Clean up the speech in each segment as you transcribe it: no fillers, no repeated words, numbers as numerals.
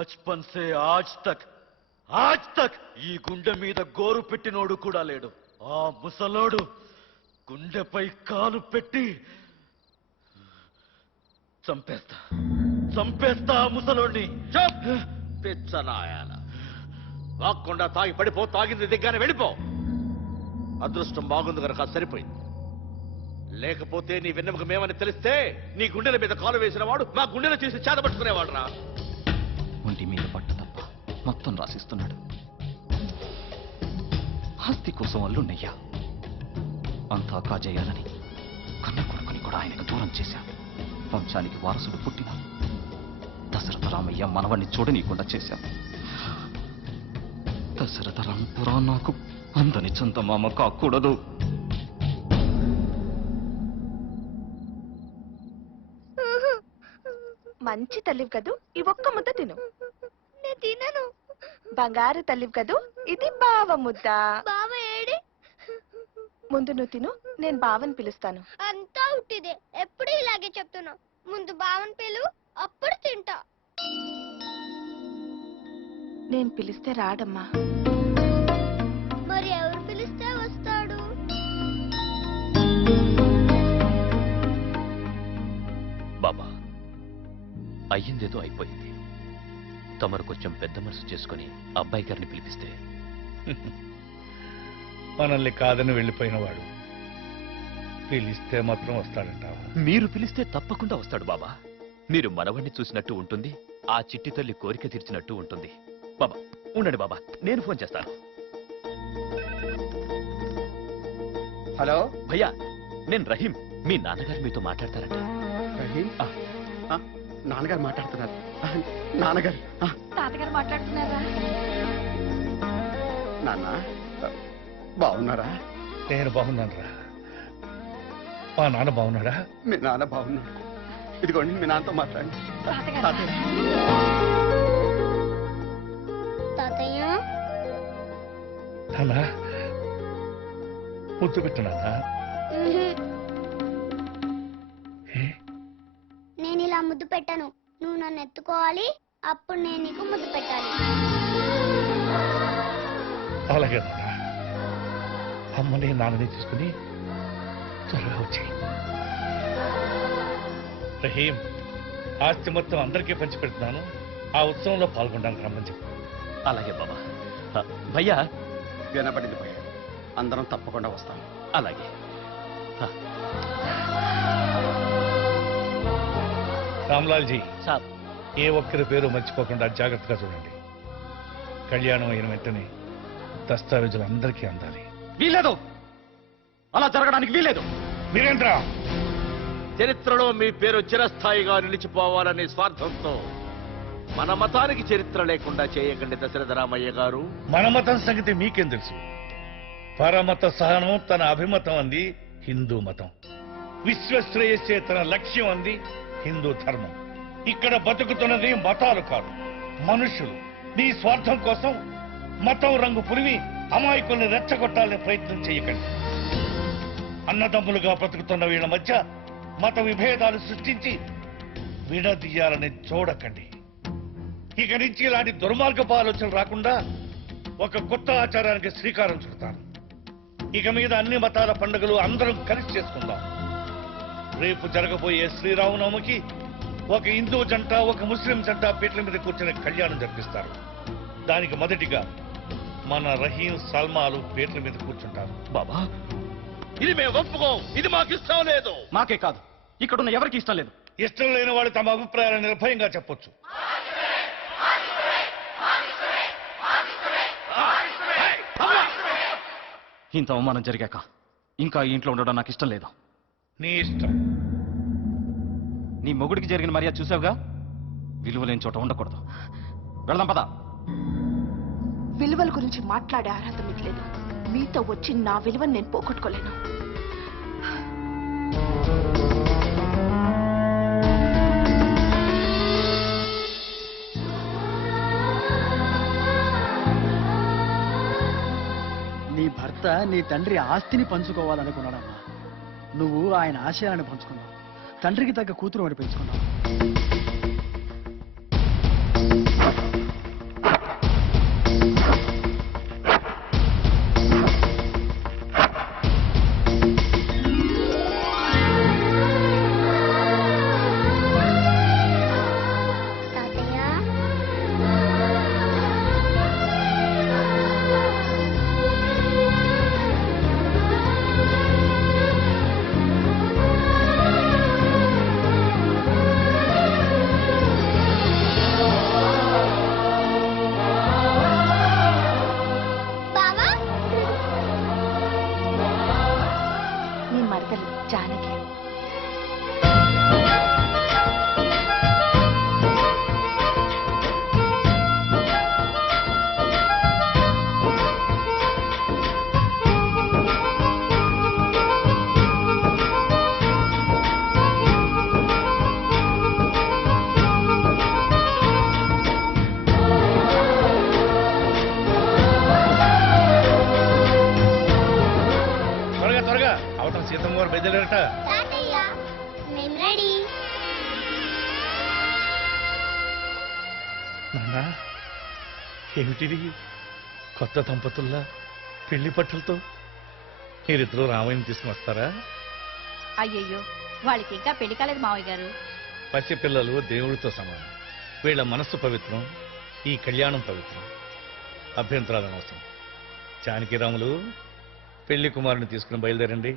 బచ్పన్ సే ఆజ్ తక్ ఈ గుండె మీద గోరు పెట్టినోడు కూడా లేడు. ఆ ముసలోడు గుండెపై కాలు పెట్టి చంపేస్తా ఆ ముసలోడిని. పిచ్చనాయాల వాక్కుండా తాగి పడిపో, తాగింది దిగ్గానే వెళ్ళిపో. అదృష్టం బాగుంది కనుక సరిపోయింది. లేకపోతే నీ వెన్నెముక మేమని తెలిస్తే నీ గుండెల మీద కాలు వేసిన వాడు మా గుండెలు చేసి చేతపట్టుకునేవాడు రా. ఒంటి మీద పట్టు తప్ప మొత్తం రాసిస్తున్నాడు. ఆస్తి కోసం అల్లున్నయ్యా అంతా కాజేయాలని కన్న కొడుకుని కూడా ఆయనకు దూరం చేశాడు. వంశానికి వారసుడు పుట్టిన దశరథ రామయ్య మనవణ్ణి చూడనీయకుండా చేశాం. దశరథ రామపురా నాకు అందని చందమామ కాకూడదు. మంచి తల్లివి కదూ, ఈ ఒక్క ముద్ద తిను. నేను తినను. బంగారు తల్లివి కదూ, ఇది బావ ముద్ద. బావ ఏడి? ముందు నువ్వు తిను, నేను బావని పిలుస్తాను. అంతా ఉట్టిదే, ఎప్పుడు ఇలాగే చెప్తున్నావు. ముందు బావని పిలు, అప్పుడు తింటా. నేను పిలిస్తే రాడమ్మా. మరి ఎవరు పిలిస్తే వస్తాడు? బాబా, అయ్యిందేదో అయిపోయింది. తమరు కొంచెం పెద్ద మనసు చేసుకుని అబ్బాయి గారిని పిలిపిస్తే. మనల్ని కాదని వెళ్ళిపోయిన వాడు పిలిస్తే మాత్రం వస్తాడంటావా? మీరు పిలిస్తే తప్పకుండా వస్తాడు బాబా. మీరు మనవణ్ణి చూసినట్టు ఉంటుంది, ఆ చిట్టి తల్లి కోరిక తీర్చినట్టు ఉంటుంది. బాబా ఉండండి బాబా, నేను ఫోన్ చేస్తాను. హలో భయ్యా, నేను రహీం. మీ నాన్నగారు మీతో మాట్లాడతారంట. రహీం? నాన్నగారు మాట్లాడుతున్నారు. నాన్నగారు తాతగారు మాట్లాడుతున్నారా? నాన్న బాగున్నారా? నేను బాగున్నాను రా. మా నాన్న బాగున్నాడా? మీ నాన్న బాగున్నాడు. ఇదిగోండి మీ నాన్నతో మాట్లాడండి. తాతయ్య నాన్న ముద్దు పెట్టు నాన్న. నేను ఇలా ముద్దు పెట్టను. నువ్వు నన్ను ఎత్తుకోవాలి, అప్పుడు నేను నీకు ముద్దు పెట్టాలి. అలాగే నాన్న. అమ్మని నాన్నని తీసుకుని త్వరగా వచ్చి. రహీం, ఆస్తి మొత్తం అందరికీ పంచి పెడుతున్నాను. ఆ ఉత్సవంలో పాల్గొనడానికి రమ్మని చెప్పు. అలాగే బాబా. భయ్యా వినపడింది భయ్య, అందరం తప్పకుండా వస్తాం. అలాగే. రామ్లాల్జీ, సార్, ఏ ఒక్కరి పేరు మర్చిపోకుండా జాగ్రత్తగా చూడండి. కళ్యాణం అయిన వెంటనే దస్తావేజులు అందరికీ అందాలి. వీలేదు, అలా జరగడానికి వీలేదు. వీరేంద్ర, చరిత్రలో మీ పేరు చిరస్థాయిగా నిలిచిపోవాలనే స్వార్థంతో మన మతానికి చరిత్ర లేకుండా చేయకండి దశరథ రామయ్య గారు. మన మతం సంగతి మీకేం తెలుసు? పరమత సహనం తన అభిమతం అంది హిందూ మతం. విశ్వశ్రేయస్సే తన లక్ష్యం అంది హిందూ ధర్మం. ఇక్కడ బతుకుతున్నది మతాలు కాదు, మనుషులు. నీ స్వార్థం కోసం మతం రంగు పురివి అమాయకుల్ని రెచ్చగొట్టాలనే ప్రయత్నం చేయకండి. అన్నదమ్ములుగా బ్రతుకుతున్న వీళ్ళ మధ్య మత విభేదాలు సృష్టించి విడదీయాలని చూడకండి. ఇక నుంచి ఇలాంటి దుర్మార్గపు ఆలోచనలు రాకుండా ఒక కొత్త ఆచారానికి శ్రీకారం చుడతాను. ఇక మీద అన్ని మతాల పండుగలు అందరం కలిసి చేసుకుందాం. రేపు జరగబోయే శ్రీరామనవమికి ఒక హిందూ జంట, ఒక ముస్లిం జంట పీటల మీద కూర్చుని కళ్యాణం జరిపిస్తారు. దానికి మొదటిగా మన రహీం, సల్మాలు పీటల మీద కూర్చుంటారు. బాబా, ఇది మేము ఒప్పుకోం. ఇది మాకు ఇష్టం లేదు. మాకే కాదు, ఇక్కడున్న ఎవరికి ఇష్టం లేదు. ఇష్టం లేని వాళ్ళు తమ అభిప్రాయాలను నిర్భయంగా చెప్పొచ్చు. ఇంత అవమానం జరిగాక ఇంకా ఈ ఇంట్లో ఉండడం నాకు ఇష్టం లేదు. నీ ఇష్టం. నీ మొగుడికి జరిగిన మర్యాద చూసావుగా, విలువ లేని చోట ఉండకూడదు. వెళ్దాం పద. విలువల గురించి మాట్లాడే అర్హత మీకు లేదు. మీతో వచ్చి నా విలువను నేను పోగొట్టుకోలేను. నీ భర్త నీ తండ్రి ఆస్తిని పంచుకోవాలనుకున్నాడమ్మా. నువ్వు ఆయన ఆశయాలను పంచుకున్నావు. తండ్రికి తగ్గ కూతురు అని పెంచుకున్నావు. బయలుదేరట తాతయ్య మేము రెడీ. నాన్నా ఏమిటిది కొత్త దంపతుల్లా పెళ్లి పట్టులతో మీరిద్దరూ రామయ్యని తీసుకుని వస్తారా? అయ్యయ్యో వాళ్ళకి ఇంకా పెళ్లి కాలేదు మావయ్య గారు. పసిపిల్లలు దేవుడితో సమానం. వీళ్ళ మనస్సు పవిత్రం, ఈ కళ్యాణం పవిత్రం. అభ్యంతరాలు అనవసరం. జానకిరాములు పెళ్లి కుమారుని తీసుకుని బయలుదేరండి.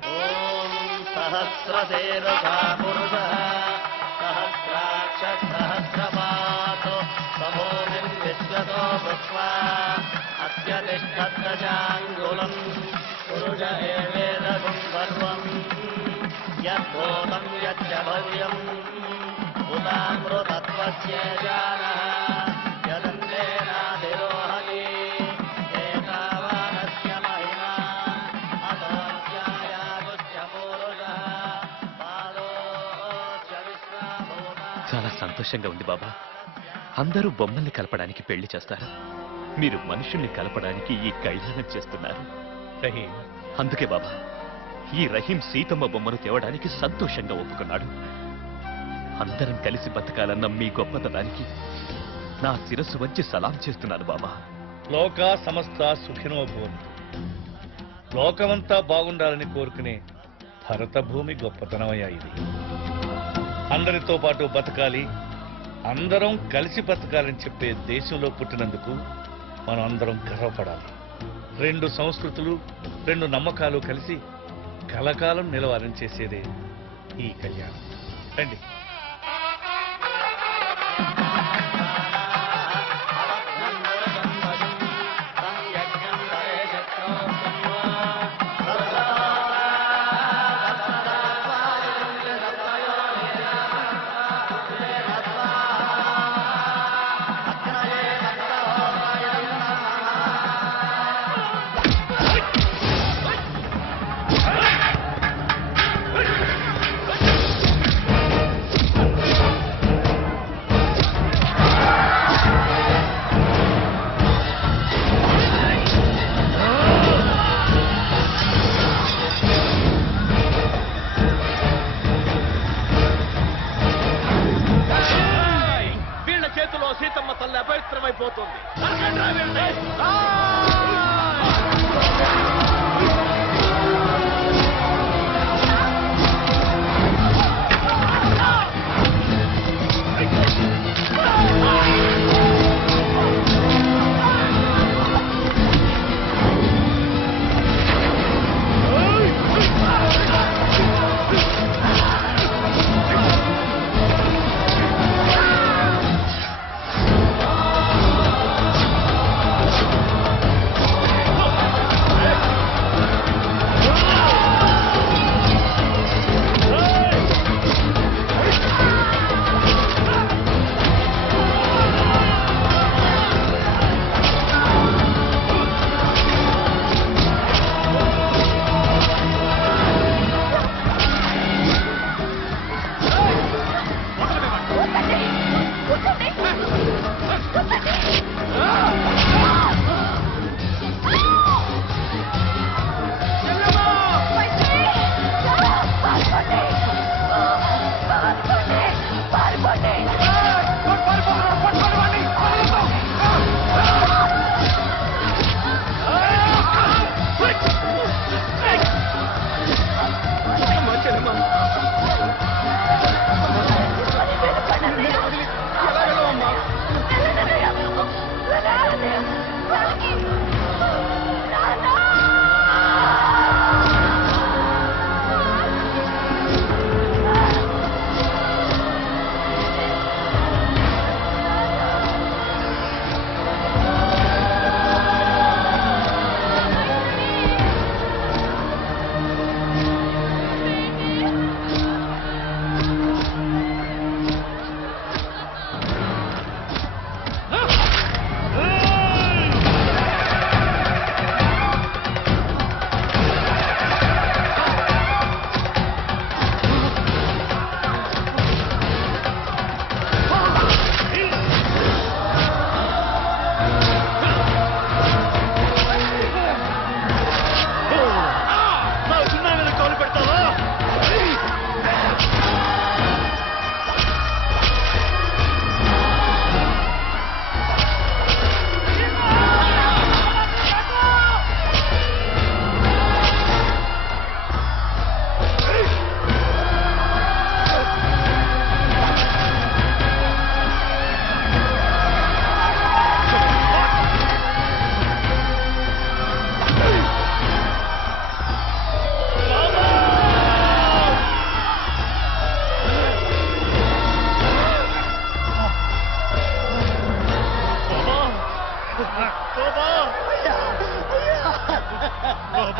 చాలా సంతోషంగా ఉంది బాబా. అందరూ బొమ్మల్ని కలపడానికి పెళ్లి చేస్తారు, మీరు మనుషుల్ని కలపడానికి ఈ కళ్యాణం చేస్తున్నారు. రహీం, అందుకే బాబా ఈ రహీం సీతమ్మ బొమ్మను తేవడానికి సంతోషంగా ఒప్పుకున్నాడు. అందరం కలిసి బతకాలన్న మీ గొప్పతనానికి నా శిరస్సు వచ్చి సలాం చేస్తున్నాను బాబా. లోక సమస్త సుఖినో భవంతు. లోకమంతా బాగుండాలని కోరుకునే భరత భూమి గొప్పతనమయ్యా ఇది. అందరితో పాటు బతకాలి, అందరం కలిసి బతకాలని చెప్పే దేశంలో పుట్టినందుకు మనం అందరం గర్వపడాలి. 2 సంస్కృతులు, 2 నమ్మకాలు కలిసి కలకాలం నిలవాలని చేసేదే ఈ కళ్యాణం. రండి.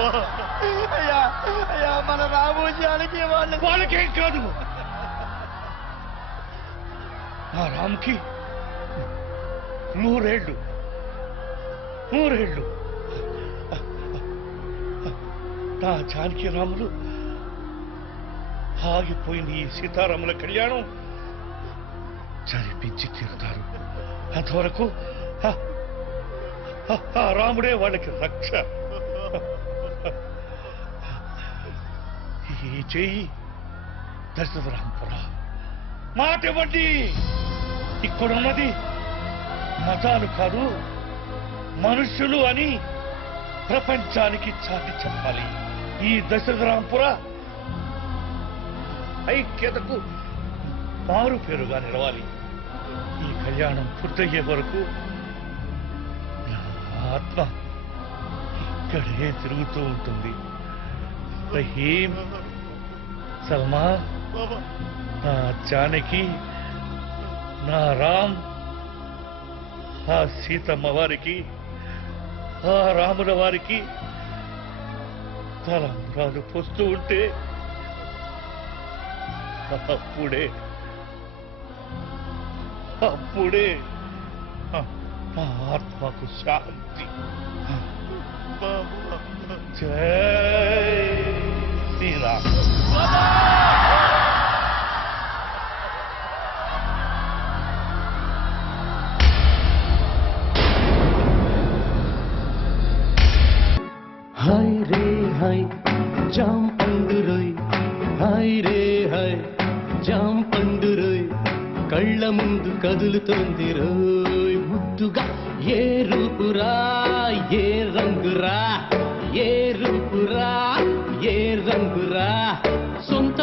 అయ్యా అయ్యా మన రామోజానికి వాళ్ళకేం కాదు. ఆ రామ్కి 100 ఏళ్ళు నా జానకి రాములు ఆగిపోయిన ఈ సీతారాముల కళ్యాణం జరిపించి తీరుతారు. అంతవరకు ఆ రాముడే వాళ్ళకి రక్ష. ఈ చెయ్యి దశరథరాంపురా మాట ఇవ్వండి. ఇక్కడున్నది మతాలు కాదు మనుషులు అని ప్రపంచానికి చాటి చెప్పాలి. ఈ దశరథరాంపుర ఐక్యతకు మారు పేరుగా నిలవాలి. ఈ కళ్యాణం పూర్తయ్యే వరకు నా ఆత్మ ఇక్కడే తిరుగుతూ ఉంటుంది. రహీం, సల్మా, నా జానకి, నా రామ్, ఆ సీతమ్మ వారికి, ఆ రాముల వారికి తలంబ్రాలు పోస్తూ ఉంటే అప్పుడే నా ఆత్మకు శాంతి. జై శ్రీరామ్. हाय रे हाय जाम पंडुरोय हाय रे हाय जाम पंडुरोय కళ్ళ ముందు కదులుతోంది రోయ్ ముద్దుగా ఏ రూపురా ఏ రంగురా ఏ రూపురా ఏ రంగురా సొంత